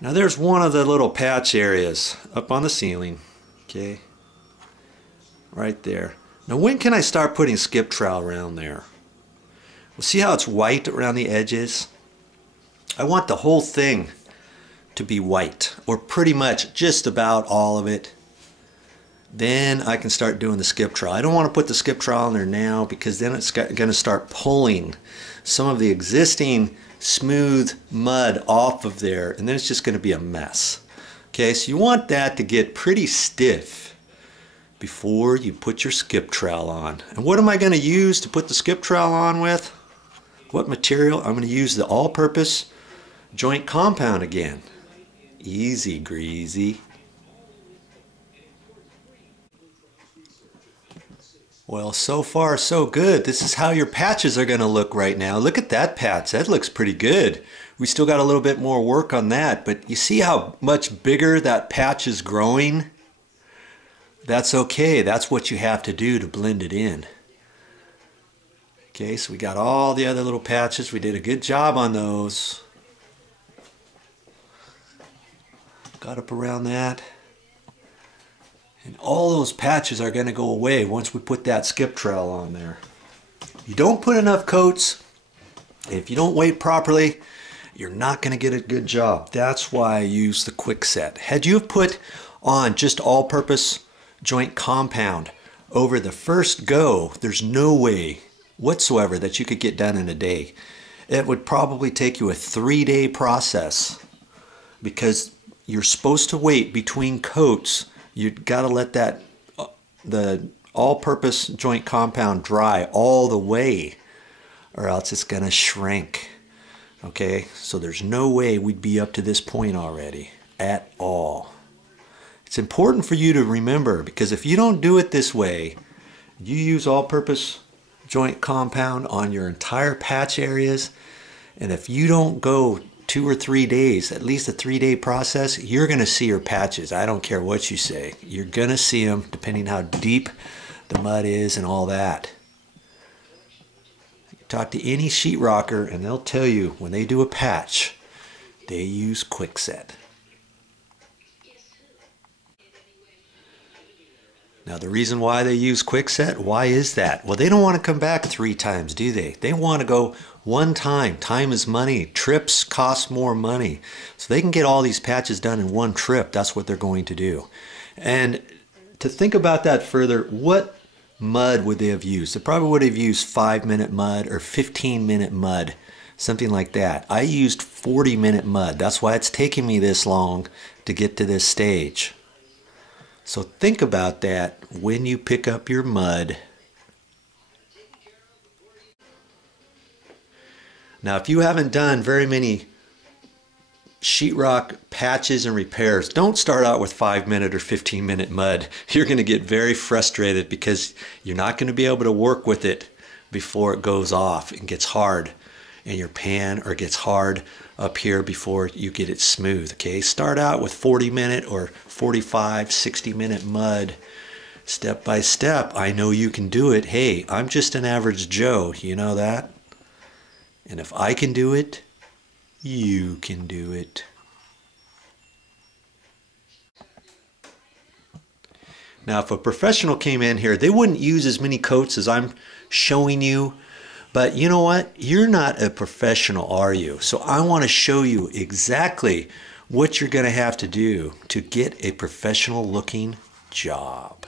Now there's one of the little patch areas up on the ceiling, okay, right there. Now when can I start putting skip trowel around there? Well, see how it's white around the edges? I want the whole thing to be white, or pretty much just about all of it. Then I can start doing the skip trowel. I don't want to put the skip trowel in there now because then it's going to start pulling some of the existing smooth mud off of there, and then it's just going to be a mess. Okay, so you want that to get pretty stiff before you put your skip trowel on. And what am I going to use to put the skip trowel on with? What material? I'm going to use the all-purpose joint compound again. Easy greasy. Well, so far so good. This is how your patches are going to look right now. Look at that patch. That looks pretty good. We still got a little bit more work on that, but you see how much bigger that patch is growing? That's okay. That's what you have to do to blend it in. Okay, so we got all the other little patches. We did a good job on those. Got up around that. And all those patches are going to go away once we put that skip trowel on there. You don't put enough coats. If you don't wait properly, you're not going to get a good job. That's why I use the quick set. Had you put on just all-purpose joint compound over the first go, there's no way whatsoever that you could get done in a day. It would probably take you a 3-day process because you're supposed to wait between coats. You've got to let that the all-purpose joint compound dry all the way, or else it's going to shrink. Okay, so there's no way we'd be up to this point already at all. It's important for you to remember, because if you don't do it this way, you use all-purpose joint compound on your entire patch areas, and if you don't go 2 or 3 days, at least a 3-day process, you're going to see your patches. I don't care what you say. You're going to see them depending how deep the mud is and all that. Talk to any sheetrocker and they'll tell you when they do a patch, they use quickset. Now the reason why they use quickset, why is that? Well, they don't want to come back 3 times, do they? They want to go 1 time. Time is money. Trips cost more money. So they can get all these patches done in 1 trip. That's what they're going to do. And to think about that further, what mud would they have used? They probably would have used 5-minute mud or 15-minute mud, something like that. I used 40-minute mud. That's why it's taking me this long to get to this stage. So think about that when you pick up your mud. Now, if you haven't done very many sheetrock patches and repairs, don't start out with 5-minute or 15-minute mud. You're going to get very frustrated because you're not going to be able to work with it before it goes off and gets hard in your pan or gets hard up here before you get it smooth. Okay, start out with 40-minute or 45, 60-minute mud step by step. I know you can do it. Hey, I'm just an average Joe, you know that? And if I can do it, you can do it. Now, if a professional came in here, they wouldn't use as many coats as I'm showing you. But you know what? You're not a professional, are you? So I want to show you exactly what you're going to have to do to get a professional looking job.